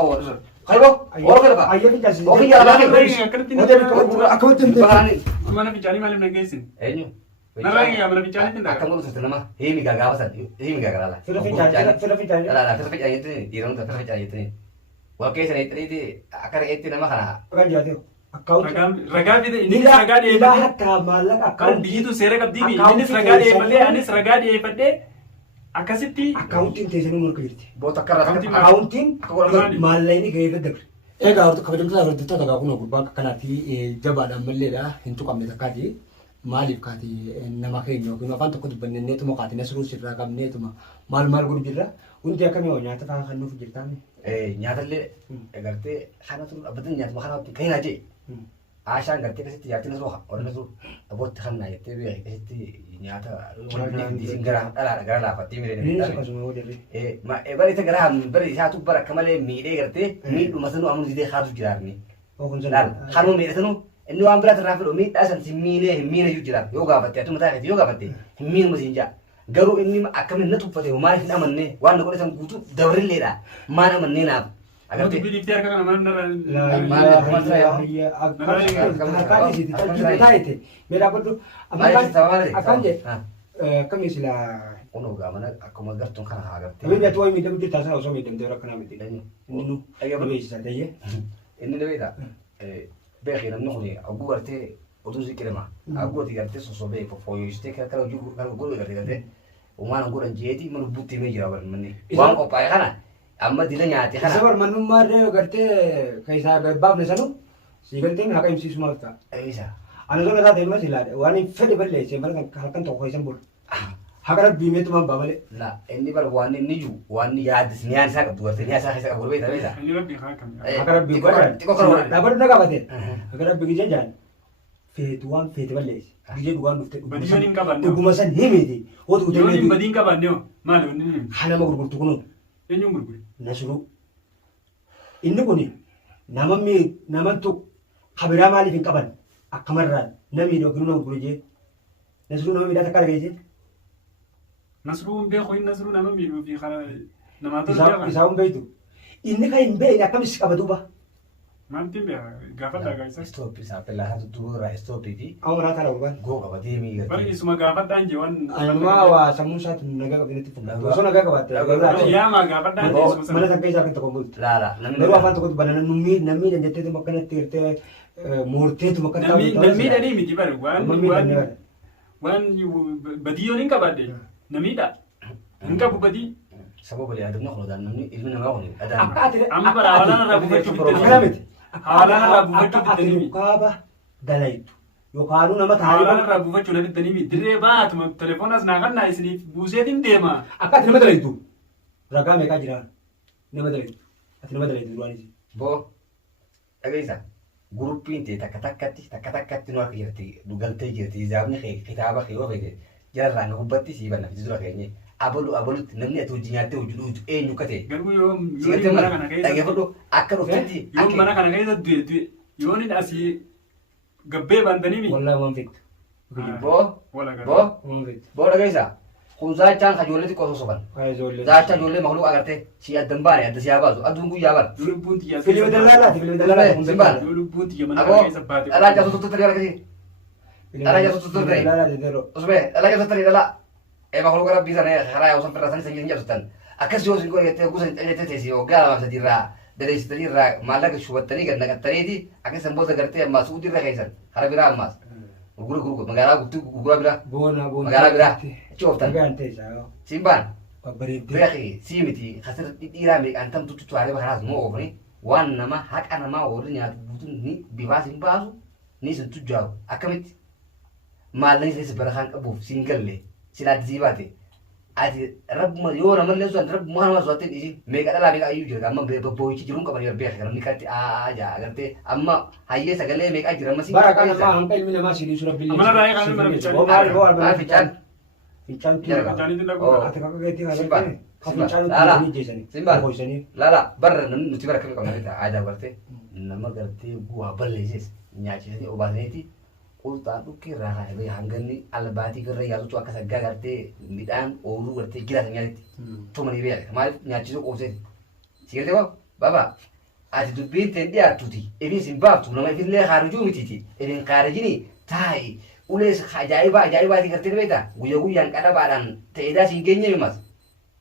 خور خيبو ورا Ayo kita sih. وفي يلا Aku بغاني mana bicara malam nanggesin. اينو Narang ya mana bicara tindak. akan ngurus nama هي ميغا غابسات هي ميغا غلا Sudah bicara, sudah bicara. لا لا كسبت اي تي يرون كسبت اي تي وكيس اي تي اكر اي تي nama kana Bukan jadi. Account. Ragaa fide ini ragaa Tidak dheeffadhe. hatta mallaqa Kan account. biyyitu seera qabdiimi. Account Innis ragaa keessatti- dheeffadhee anis ragaa dheeffadhee akkasitti Accountiin teessanii morka jirti. بوتا كرا Accountiin Maali? maallaqni gahee dabre. Egaa horta kabajamtoota hordoftoota egaa kun gubbaa kanaatti jabaadhaan malleedha hin tuqamne takkaati. Maaliif kaati nama keenya yookiin afaan tokko dubbanneetuma kaati nasruu sirraa qabneetuma maal godhu jirra. Hundi akkamii hoo nyaata fa'aa kan nuuf jirtaani. nyaatalle gartee kana tun abadan nyaata makana kayna je ashaan gartee kasitti nyaatti nasu onna su abootti kanna jettee beeki kasitti nyaata diisin gara laafattii Innis mireen akkasuma hoo jirri. bari isa gara bari isaatu bara akka malee miidhee gartee miidhuma sanu amanu sidee haatu jiraarni Hoo kun laal sana. kanuma miidhe sanu inni waan biraatti irraa fedhu miidhaa san si miinee hin miine iyyuu jiraat yoo gaafatte atuma taa'eeti yoo gaafatte hin miinuma siin jaa garuu inni akkamiin na tuffate maaliif hin amanne waan na godhe san guutuu dabarilleedha maan amannee naaf agartee dubbii dhiiftee harka kana mana narra. Akkaan jedhe akkamii silaa kunoo gaamana akkuma gartuun kana haa agartee Tapi dia tuai midam kita sana osoo midam dia kana midam. Ini nu beesa dayye. inni na beekta beekii namni kun agguu gartee oduu si qirima agguu ati gartee sosobee fooyyessitee kara hojii kara godhu gartee gartee waan godhan jeeti mana butti himee jira bara manni waan qophaa'e kana amma dila nyaate kana Sabar manummaa dee gartee kaisaa baafne sanu siigalteen haqa himsiisumaaf ta'a. isa Ana zona taate ilma silaadha waan fedhe balleesse mala halkan tokko kaisan bulu. Haqa rabbii meetumaan baa malee. la inni bara waan inni jiru waan yaadis niyaan isaa qabdu gartee niyaan isaa keessa qabu beekta beekta Inni rabbi haa kam. Haqa rabbii xiqqoo kana dhaabatu na qabatee. Haqa rabbii gijee jaan feetu waan feete balleesse. Gijee dhugaan dhufte Badiyoon hin qabanne. dhuguma san himiti. Hotu Yoon hin utee badiin qabanne hoo maali wanni inni hanama gurgurtu kunuun. eenyuun gurgure. Nasruu. Inni kun nama kabiraa maaliif hin qaban akkamarraan namni yookiin nama gurgure jee Nasruu nama miidhaa takka argee jee Nasruun beeku hin nasruu nama miidhuu fi karaa namaa tolu beekan. isaa hin beektu. Inni kan hin beekne akkamis qabatuuba. Maaltiin beeka gaafadhaa gaisa. istoopii isaa pellaa isaa tuttuquu irraa istoopii fi Amma raata dha gurbaan. goo qabatee mii Bari gartee isuma gaafadhaan jee waan. Anumaa waa sammuu isaatti nagaa qabinatti fuudha. Osoo nagaa qabaatte. Yaamaa gaafadhaan jee isuma Mana sana. takka isaa kan tokko bultu. laala Garuu afaan tokkotti banana namni dandeetteetu akkanatti hirtee moorteetu akka Namiidhanii miti bari Namni waan badiyoon hin qabaadde namiidha. Hin qabu badii. sababa yaadamna kun odaan namni ilmi namaa kun adaan Akka ati Amma bara hawaalaan irraa buufachuuf Akkana itti miti. Hawaalaan irraa buufachuuf Akka ati itti mukaaba dalaytu yookaan nama Hawaalaan taa'ee irraa buufachuu lafi itti nimi dirree baatuma telefoonas naa kannaa isiniif buuseetiin deema. akka ati nama dalaytu ragaa meeqaa jira nama dalaytu ati nama dalaytu duraanis. boo dhageessa guruppiin ta'e takka takkatti nu akka jirti dhugaltee jirti zaabni kitaaba kee yoo feete jararraa nga gubbatti sii banna fiti dura keenye abalutti namni ati hojii nyaattee hojii dhuutu eenyu akka ta'e Garuu yoo sigattee mana kana dhageeffadhu keessa akka dhuftetti yoo mana kana keessa du'e yoon hin asii gabbee baantanii mi. Wallahi waan fektu. boo Wala gara. boo Waan fektu. boo dhageessa kun zaachaan ka ijoollee xiqqoo sosoban Haa ijoollee. zaachaa ijoollee makluuq agartee si addan baane adda si haa baasu aduun guyyaa bara Yoo lubbuun xiyyaa Filime dalaalaati filime dalaalaati. Simbaan. Yoo lubbuun xiyya mana aboo kana keessa baate. dhalaa jaasu tuttutti gara kasi dhalaa jaasu tuttutti Filime dalaalaati yeroo. usbee dhalaa jaasu tuttutti dhalaa makluuq rabbii sana karaa yaa'u san firraa sanis hin jabsatan akkas yoo sin godhe gusa hin xayyate teessi waggaa lamaaf sadii irraa daleessitanii irraa maallaqa shubattanii gad naqattaniiti akkasan booda gartee ammaas uudii irra keessan hara biraa ammaas gurgura magaalaa gurgura biraa Boona magaalaa biraa achi ooftan Nagaan ta'e isaa yoo. simbaan Babbareeddee. beeki sii miti kasir dhiiraa meeqaan tamtu tuttuaalee bakaraas moo oofani waan nama haqa namaa warri nyaatu guutuun ni bifaas hin baasu ni sin tujjaaru akkamitti maallaqni isa barakaan qabuuf siin galle silaatti sii baate ati rabbuma yoo namallee sun rabbuma nama so'attee dhiisi meeqa dhalaa meeqa iyyuu jira amma bobbooyichi jiruun qabanii beeka namni katti jaa agartee amma hayyee sagalee meeqaa jira amma Bara kan namaa hanga ilmi namaa siidii sura billee. Amana raayee kan mana bichaan. Oo maali boo albaa fichaan Fincaan Jara tuura. Bichaan itti Oh. dhaquu. Ati kakka gatii haa Simbaan. galtee. Ka fincaan Laala. tuura jeesanii. Simbaan. Boosanii. laala barra namni nuti bara kami qabna ta'aa aadaa bartee nama gartee bu'aa balleesses nyaachisanii obaasaniiti qulxaa dhukkee irraa kaa'ee hanganni albaatii garra yaasutu akka saggaa gartee midhaan ooluu gartee jiraatan nyaatitti tumanii beeka maaliif nyaachisuu qoobseeti sigalte koo Baba, ati dubbiin ta'e dhiyaatuti. Ifin sin baaftu nama ifillee haarujuu mititi. Ifin kaarajini taa'i. Ulees ajaa'ibaati gartee beektaa. Guyyaa guyyaan qadhabaadhaan ta'eedhaa siin geenye himas.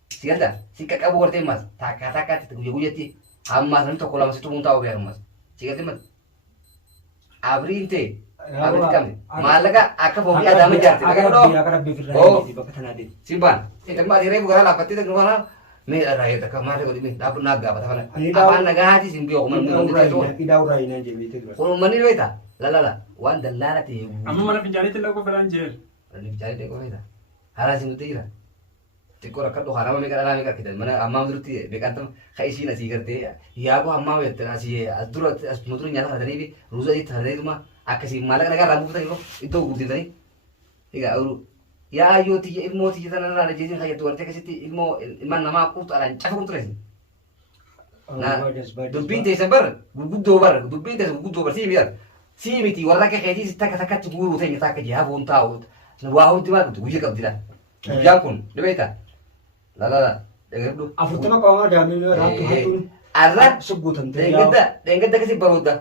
Si galta si qaqqabu gartee himas. Takka takkaatti guyyaa guyyatti hammaas namni tokko lama si tumuun taa'u beekan himas. Si galtee himas. Abriin ta'e. Abriin qabne. Maallaqa akka foofii adaama ijaarte. Akka rabbii firraa bakka tanaa deemu. Simbaan. Ilma ati reefu garaa laaffattee takka kana mee irraa yoo takka maal godhi mee dhaabbu naa gaafata kana. Afaan nagahaati sin biyyoo kuma Ida'uu raayinaan jebbiitee dura. kun manni beektaa lalala waan dallaala ta'e. Amma mana fincaaniitti illee qofiraan jeel. Manni fincaanii ta'e qofa haala sin nuti jira. Xiqqoo rakkadhu harama meeqa dhalaa meeqa argitan mana ammaa duratti meeqaan tam ka isiin asii gartee yaaboo ammaa weettan asii as dura as mutura nyaata fudhatanii fi ruuza itti fudhataniituma akkasii maallaqa nagaa irraa buufatanii iddoo gurgurtanii. Egaa yaa ayyooti ilmoo tiyya sana irraa jeetiin fayyaddu gartee akkasitti ilmaan namaa quuxaadhaan cafa qulxureessi. Dubbiin teessan bar dubbiin teessan gurguddoo bar sii miti warra akka keetii takka takkatti guuruu ta'e takka jihaa foon taa'u waa hundi maal qabdi guyya qabdidha. Guyyaan kun ni beektaa? Lalala dhagadhu. 40 qabamaa daa'imni raabtu hattuun. Arra Subbuutan ta'e. deengadda kasi baroodda.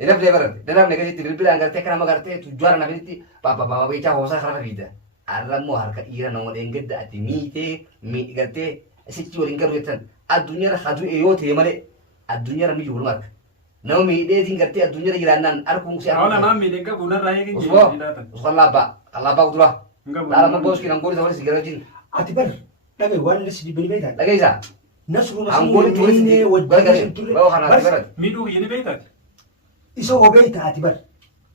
Dinafne barate dinafne kasi bilbilaan gartee kana magartee tujjaara nafinitti baabaa beechaa hoosaa kana fiida. Arra immoo harka dhiira nama deengadda ati miitee gartee sichi waliin garu jettan addunyaarra hadu yoo ta'e malee addunyaarra ni jiru marka. Nama miidheetiin gartee addunyaarra jiraannaan arguun si Awwaala maan miidhee qabu narraa eegin Usboo jee. usboo laabaa gudura. Laala mabbaa uskiin angooli ta'uu sigara wajjin. Ati bar dhagaye waan inni si dibbanii beektaa. Dhageessaa. Nasruma Angooli tuuristi wajjin turre. Bawo kanaa barate. Miidhuu kiyya ni beektaati. Isa hobeeyta ati bar.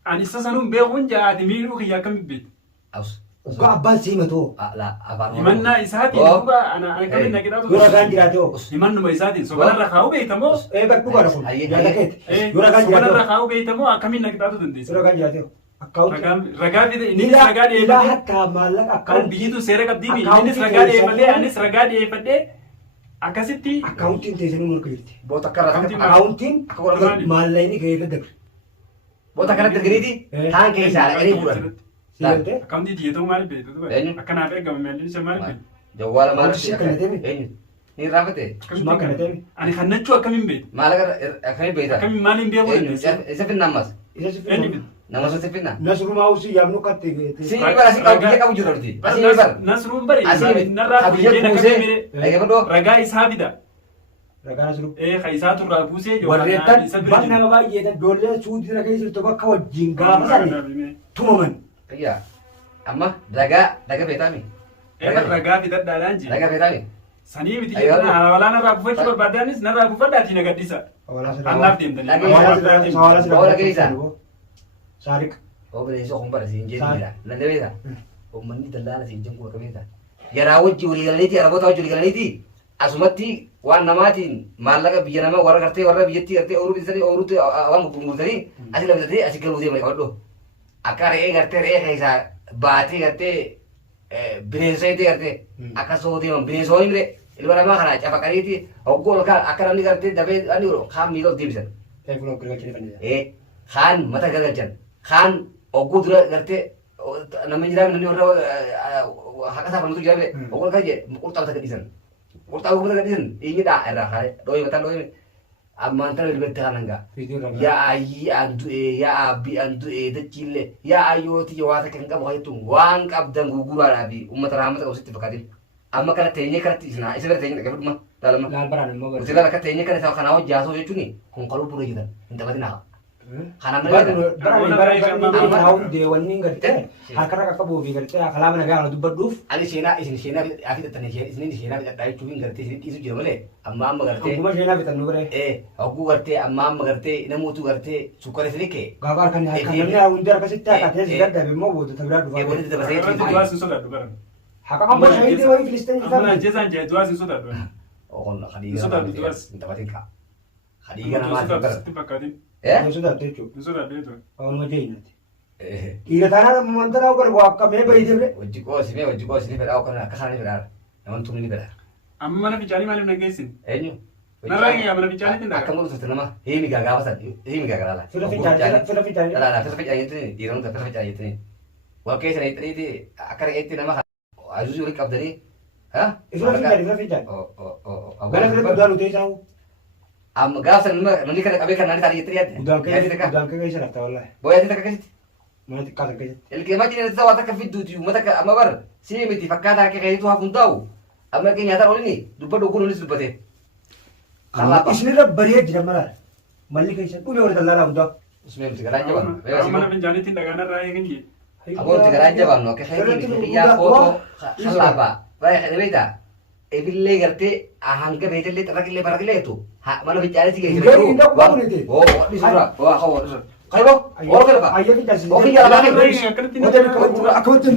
Ani isa sanuun beekuun jaati miidhuu kiyya akkamitti beektu. Aus. Ugaa abbaan si himatoo. La afaan. Himannaa isaatiin duuba ana akkamitti naqidhaatu. Yoo ragaan jiraate hoo. Himannuma isaatiin sobanarra kaa'uu beektamoo. Eegaa dhugaadha kun. Yaada keeti. Yoo ragaan jiraate Sobanarra hoo. kaa'uu beektamoo akkamitti naqidhaatu dandeessa. Yoo ragaan jiraate hoo. Akkaawunti. Ragaa fide innis ragaa Ilaa dhiyeeffate. hatta maallaqa Kan akkaawunti. biyyitu seera qabdii innis Akkaawuntii ragaa keessanii- dhiyeeffate anis ragaa dhiyeeffadhee akkasitti Akkaawuntiin teessanii morka jirti. Boota karra Akkaawuntii takka. Akkaawuntiin Akka godhamu. maallaqni ka'ee dabre. Boota kanatti arginiiti taan keessaa dhaqanii fuudhan. Si galtee? Akkaawuntii xiyyeetuu maal beektu Eenyu? akkanaaf ergama meelli isa maal beektu. Jawwaala maal Wanti si akkana ta'e miti? eenyu? Ni raafate. Suma akkana ta'e miti? Ani kannachuu akkamiin beektu. Maallaqa akkamii beektaa? Akkamiin maaliin beekuu Eenyu? dandeessa. Isa finna ammas. Isa si Eenyu fidu. beektu. Nama sossi finna. Nasrumaa usii yaabnu qatte. Si bara si qabu biyya qabu jirra nuti. Asii ni bara. Nasruun bari Asii miti. narraa Habiyya buusee kuusee. nakkamire Dhageeffadhoo. ragaa isaa fida. Ragaa Nasruu. Ka isaa turraa buusee Warreettan isa bira bakka nama baay'eedha ijoollee suudira keessa jirtu bakka wajjin gaafa sani tumaman. Yaa amma dagaa beektaami. Ragaa fidadhaadhaan jee. Dagaa beektaami. Sanii miti Ayyoo. jedhana walaa narraa buufachuu barbaadaanis narraa buufadhaatii na gaddisa. Annaaf deemtanii. Booda keessa. Saariq. Oo bineensa kun bara siin jedhamedha. Lalle beektaa? Uummanni dallaala siin jengu akka beektaa? Yaraa wajji walii galaniiti araboota wajji walii galaniiti asumatti waan namaatiin maallaqa biyya namaa warra gartee warra biyyattii gartee ooluu bitatanii ooluutti waan gurgurtanii asii lafa bitatee asii galuu deema qabadhu. Akka re'ee gartee re'ee keessaa baatee gartee bineensatti gartee akka soo deeman bineensoonni mire ilma namaa kana cafaqaniiti hoggoo ol kaan akka namni gartee dabee ani kaan miila ol deebisan. Kaan mata gargalchan kaan hoggoo dura gartee namni jiraan namni warra haqa isaa falmatu jira bile hoggoo kan jedhe qurxaa mata gadhiisan. Qurxaa mata gadhiisan inni dhaa irraa kaa'ee dhooyi mataan dhooyi ammaan tana ilmetti kanan gaa. Yaa ayyii an du'e yaa abbii an du'e dachiillee yaa ayyooti waa takka hin qabu hayettuun waan qabdan gurguraadhaa fi uummata raamata qabu sitti fakkaatin. Amma kana teenyee kanatti isa bira teenyee dhaqee fudhuma daalama. Nuti laala akka teenyee kana isaa kanaa hojii haasoo jechuun kun qaluu bura jiran hin taphatin haa. Kanaan Deewwanni gartee harkarra qaqqabuu fi gartee kalaama nagaa dubbadhuuf. ani isin seenaa fi xaxxanii isin seenaa fi xaxxaa jechuun gartee isin dhiisu jira malee amma gartee Akkuma seenaa bitannu bire. hogguu gartee amma gartee namootu gartee sukkara isin ikke Gaafa harkan namni hundi harkasitti akkatee si dadhabe immoo boodota biraa dhufaa. eeboonni dabarsee Du'aa sin sodaadhu bara. Haqa kan boo shahidii wayii filisteen Amma isaa. ajjeesaan jee du'aa sin sodaadhu. oqon khadiiga Sodaadhu namaa du'as. hin taphatin kaa khadiiga namaa hin Sodaadhu bara sitti fakkaatin. Yoo sodaattu jechuudha. Sin sodaadhu jechuudha. Hawaanuma jeeyinaati. Dhiira taanaan wanta naa godhu akka mee baay'ee bire. wajji qoosini fedhaa okan akka isaanii fedhaa naman tumni fedhaa Amma mana fichaanii maaliif nageessin? eenyu Narraa kiyyaa mana fichaaniitti hin akka mul'atu nama heemi gaagaafa san heemi gaagaraala Fira fincaanii. Fira fincaanii. Dalaala fira ficaanii jettanii dhiirota fira ficaanii jettanii warqee sana jettaniiti akka re'eetti nama ajuuzii waliin qabdanii Fira fincaanii. Fira fincaanii. Gara fira guddaa nu teessaa Amma gaafsan namni kana qabee kan nani tarii jettee yaadde. Udaan kee keessa lafta wallahi. Booyyaatti takka keessatti. Mana xiqqaa takka keessatti. Ilkeemaa jireenya isaa waa takka fidduuti uummata akka amma bar sii miti fakkaataa akka keeyitu hafu hin taa'u. Amma kee nyaataan olini dubba dhugguun olis dubbate. Isinirra baree jira maraa. Malli keessa dhumee warra dallaalaa hundaa. Usmee miti garaa jabaannu. Mana finjaaniitiin dhagaanarraa eegan jee. Aboon ti garaa jabaannu akka keeyitiin xiyyaa footoo halaabaa. Baay'ee kan beektaa. Ebillee gartee hanga beekallee xarraqillee barakilleetu mana fincaanitti geejjiba jiru. Oo dhiisura. Oo haa oo dhiisura. Kayboo. Oo kalaba. Ayyaa fincaansi. Oo finjaala baatee. Akkanatti Akka wanti